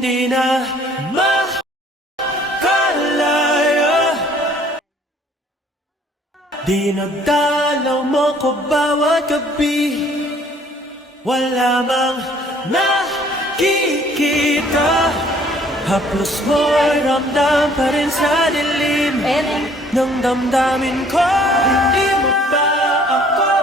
Hindi na makalaya. Dinadalaw mo ko bawat gabi, wala mang nakikita. Haplos mo'y ramdam pa rin sa dilim ng damdamin ko. Hindi mo ba ako